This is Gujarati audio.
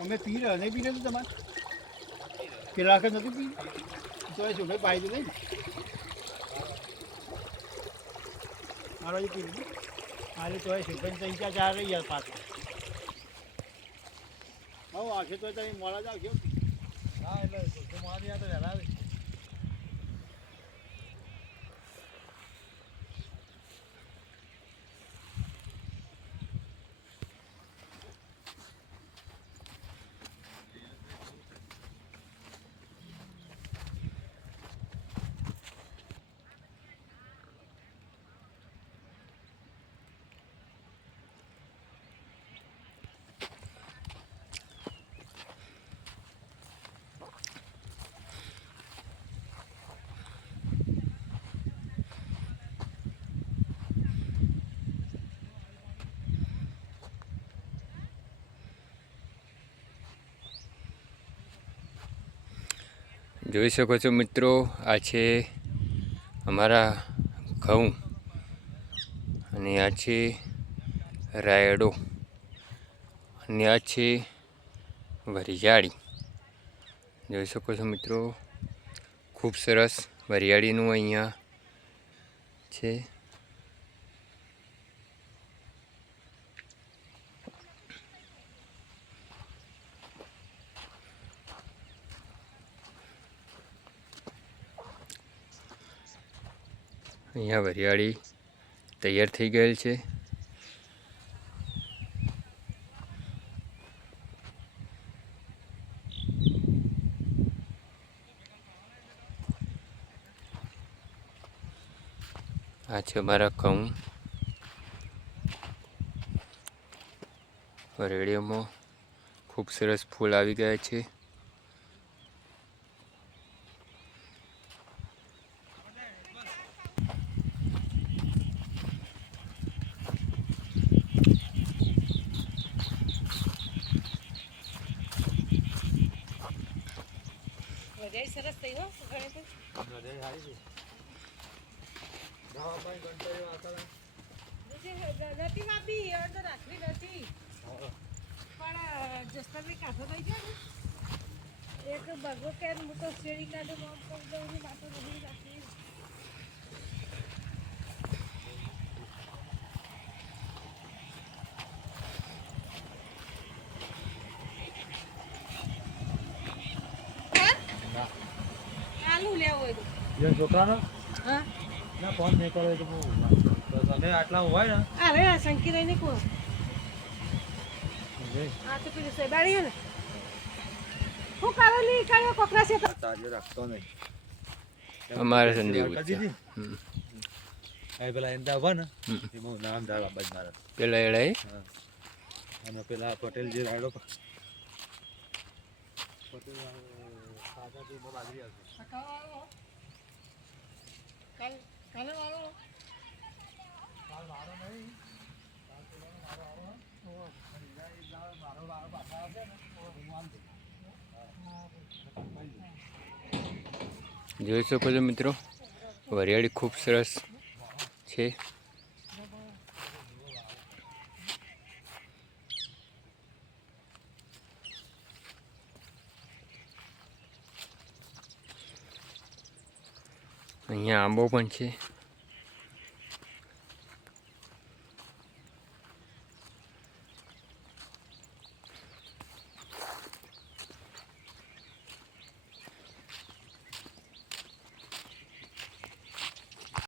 અમે પી રહ્યા નહીં પી રહ્યા તમારે પેલા વખત નથી પી તો એ છોકરે પાઈ તો નહીં મારો જ પી લીધું મારે તો એ છોકરી 3-4 રહી ગયા પાછળ હવે આવશે તો તમે મોડા જ આવજો હા એટલે મોડા તો વહેલા આવે જોઈ શકો છો મિત્રો, આ છે અમારા ઘઉં અને આ છે રાયડો અને આ છે વરિયાળી. જોઈ શકો છો મિત્રો, ખૂબ સરસ વરિયાળીનું અહીંયા છે. અહીંયા વરિયાળી તૈયાર થઈ ગયેલ છે. આ છે અમારા ઘઉં. વરિયાળીઓમાં ખૂબ સરસ ફૂલ આવી ગયા છે. સરસ થઈ હો ગણેશ નથી બાપી તો રાખવી નથી પણ જસ્તરબી કાઢો થઈ ગયો ને એક બગો કે હું તો શેરી કાઢો વાતો નથી રાખવી. છોકરાનો હા ના ફોન નહીં કરો તો તમે આટલા હોય ને અરે શંકી રહી ને કોણ આ તો પેલી સેબાડી ને હું કરેલી કર્યો કોકરા છે તાજો રાખતો નહીં અમારે સંદેહ એ પેલા એંદા હોય ને એમાં નામ ધારા બાજ મારા પેલા એડાય અને પેલા પટેલ જે રાડો પટેલ સાદા થી બાજરી આવશે કાલે વાળો કાલ વાળો નહીં મારો વાળો પાછા આવશે ને જોઈ શકો છો મિત્રો, વરિયાળી ખૂબ સરસ છે. અહીંયા આંબો પણ છે.